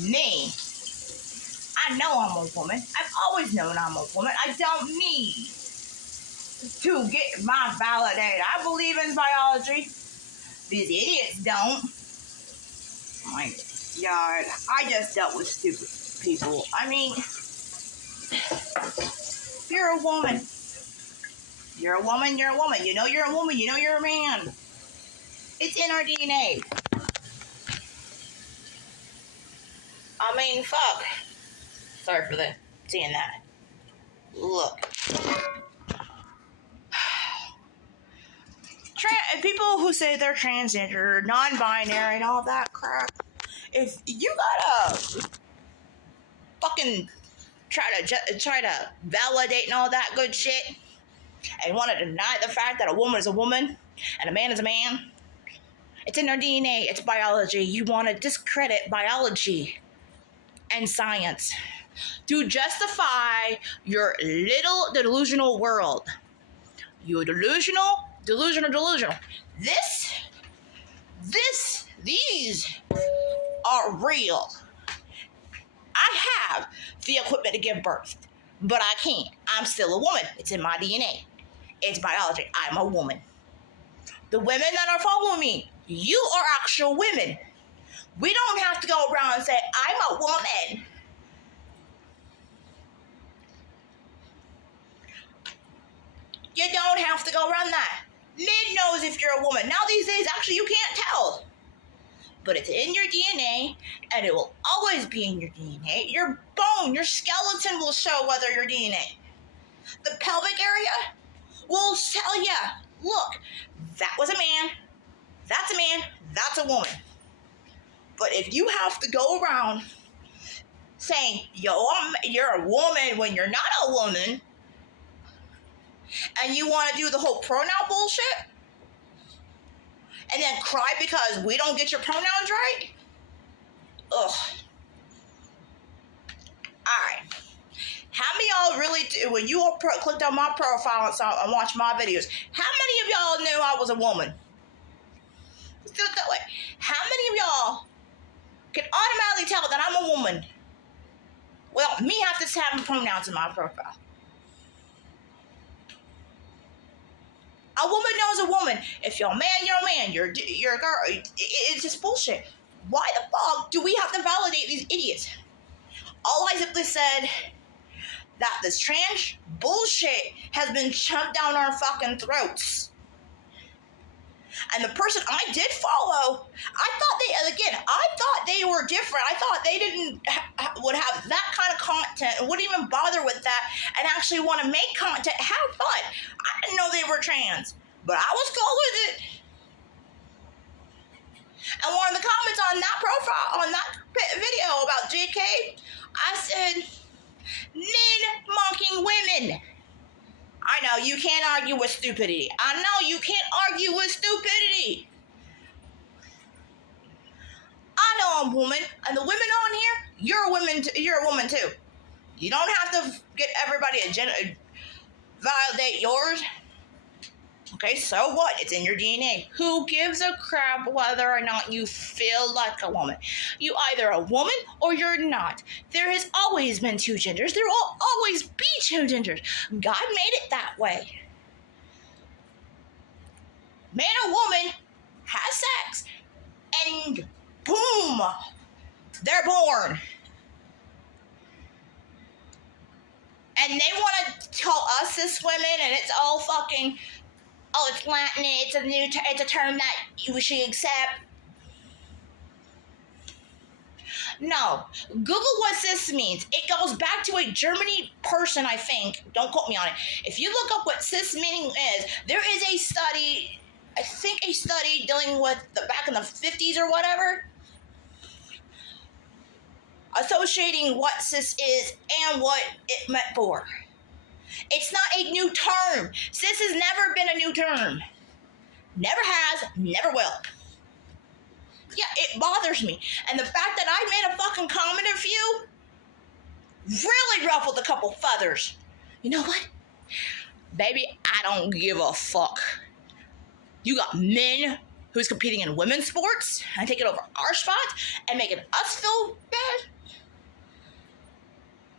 Me, I know I'm a woman. I've always known I'm a woman. I don't need to get my validated. I believe in biology. These idiots don't. My God, I just dealt with stupid people. I mean, you're a woman. You're a woman, you're a woman. You know you're a woman, you know you're a man. It's in our DNA. I mean, fuck. Sorry for saying that. Look. People who say they're transgender, non-binary, and all that crap, if you gotta fucking try to validate and all that good shit, and want to deny the fact that a woman is a woman and a man is a man, it's in their DNA, it's biology. You want to discredit biology and science to justify your little delusional world. You're delusional. These are real. I have the equipment to give birth, but I can't. I'm still a woman. It's in my DNA. It's biology. I'm a woman. The women that are following me, you are actual women. We don't have to go around and say, I'm a woman. You don't have to go around that. Men knows if you're a woman. Now these days, actually, you can't tell. But it's in your DNA, and it will always be in your DNA. Your bone, your skeleton will show whether your DNA. The pelvic area will tell you, look, that was a man, that's a man, that's a woman. But if you have to go around saying, you're a woman when you're not a woman, and you want to do the whole pronoun bullshit, and then cry because we don't get your pronouns right, ugh. Alright. How many of y'all really do, when you all clicked on my profile and watched my videos, how many of y'all knew I was a woman? Let's do it that way. How many of y'all can automatically tell that I'm a woman without me having to have pronouns in my profile? A woman knows a woman. If you're a man, you're a man. You're a girl. It's just bullshit. Why the fuck do we have to validate these idiots? All I simply said that this trans bullshit has been shoved down our fucking throats. And the person I did follow, I thought they were different. I thought they would have that kind of content and wouldn't even bother with that and actually want to make content, have fun. I didn't know they were trans, but I was cool with it. And one of the comments on that profile, on that video about JK, I said, men mocking women. I know you can't argue with stupidity. I know you can't argue with stupidity. I know I'm a woman, and the women on here, you're a woman too. You don't have to get everybody validate yours. Okay, so what? It's in your DNA. Who gives a crap whether or not you feel like a woman? You either a woman or you're not. There has always been two genders. There will always be two genders. God made it that way. Man or woman has sex, and boom, they're born. And they want to call us cis women, and it's all fucking, oh, it's Latin, it's a term that we should accept. No. Google what cis means. It goes back to a Germany person, I think. Don't quote me on it. If you look up what cis meaning is, there is a study, I think a study dealing with back in the 50s or whatever, associating what cis is and what it meant for. It's not a new term. Cis has never been a new term. Never has, never will. Yeah, it bothers me. And the fact that I made a fucking comment of you really ruffled a couple feathers. You know what? Baby, I don't give a fuck. You got men who's competing in women's sports and taking over our spot and making us feel bad.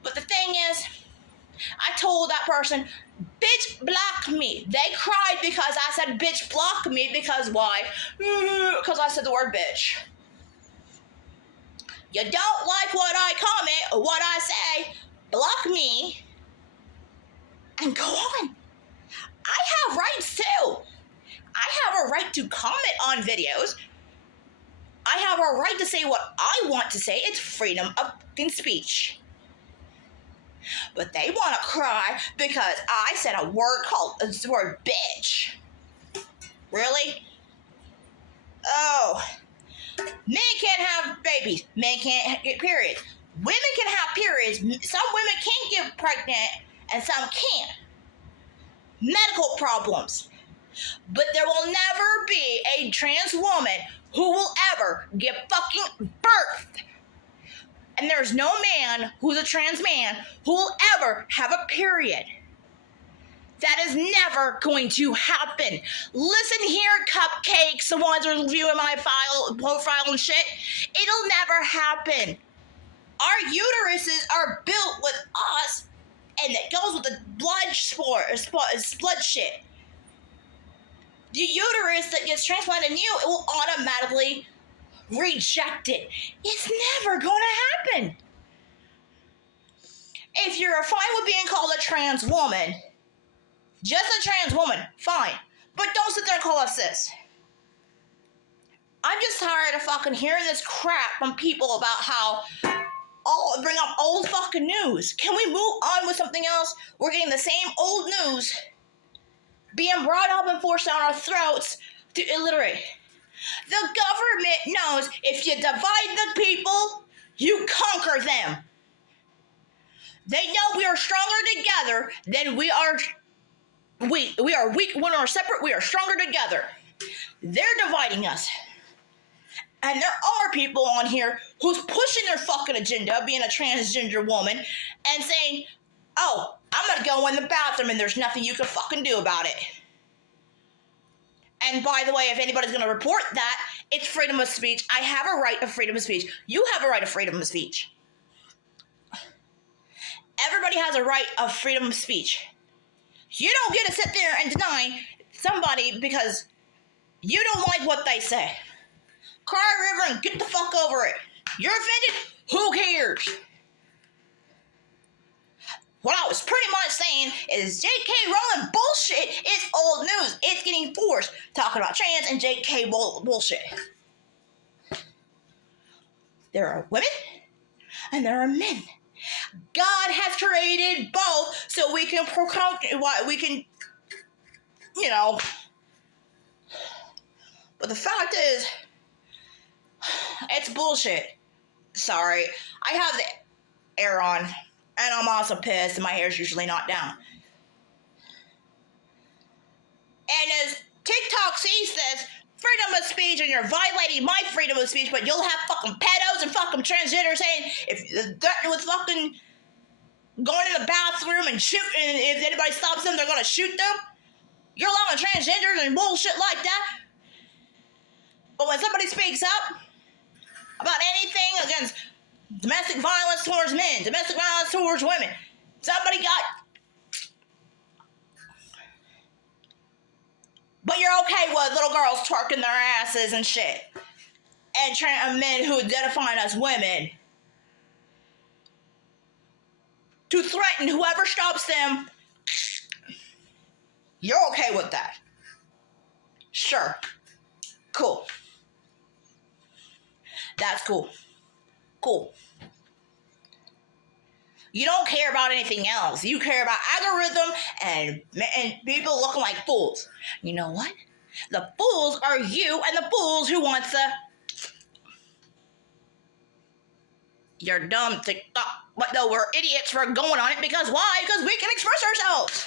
But the thing is, I told that person, bitch, block me. They cried because I said, bitch, block me. Because why? Because I said the word bitch. You don't like what I comment or what I say, block me and go on. I have rights too. I have a right to comment on videos. I have a right to say what I want to say. It's freedom of fucking speech. But they want to cry because I said a word called the word bitch. Really? Oh. Men can't have babies. Men can't get periods. Women can have periods. Some women can get pregnant and some can't. Medical problems. But there will never be a trans woman who will ever give fucking birth. And there's no man who's a trans man who will ever have a period. That is never going to happen. Listen here, cupcakes, the ones who are viewing my profile and shit. It'll never happen. Our uteruses are built with us, and it goes with the blood shit. The uterus that gets transplanted in you, it will automatically reject it. It's never going to happen. If you're fine with being called a trans woman, just a trans woman, fine. But don't sit there and call us cis. I'm just tired of fucking hearing this crap from people about how bring up old fucking news. Can we move on with something else? We're getting the same old news being brought up and forced down our throats to illiterate. The government knows if you divide the people, you conquer them. They know we are stronger together than we are weak. We are weak when we're separate. We are stronger together. They're dividing us. And there are people on here who's pushing their fucking agenda, being a transgender woman, and saying, oh, I'm gonna go in the bathroom and there's nothing you can fucking do about it. And by the way, if anybody's gonna report that, it's freedom of speech. I have a right of freedom of speech. You have a right of freedom of speech. Everybody has a right of freedom of speech. You don't get to sit there and deny somebody because you don't like what they say. Cry river and get the fuck over it. You're offended? Who cares? What I was pretty much saying is J.K. Rowling bullshit is old news. It's getting forced. Talking about trans and J.K. bullshit. There are women and there are men. God has created both so we can But the fact is, it's bullshit. Sorry. I have the air on, and I'm also pissed, and my hair's usually not down. And as TikTok says, freedom of speech, and you're violating my freedom of speech, but you'll have fucking pedos and fucking transgenders saying if threatening with fucking going in the bathroom and shooting, and if anybody stops them, they're gonna shoot them. You're allowing transgenders and bullshit like that. But when somebody speaks up about anything against domestic violence towards men, domestic violence towards women, somebody got... But you're okay with little girls twerking their asses and shit. And men who identify as women. To threaten whoever stops them. You're okay with that. Sure. Cool. That's cool. Cool. You don't care about anything else. You care about algorithm and people looking like fools. You know what? The fools are you and the fools who wants to... You're dumb TikTok. But no, we're idiots for going on it because why? Because we can express ourselves.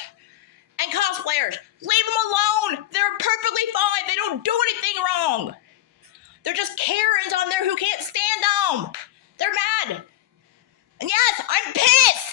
And cosplayers, leave them alone. They're perfectly fine. They don't do anything wrong. They're just Karens on there who can't stand them. They're mad. And yes, I'm pissed.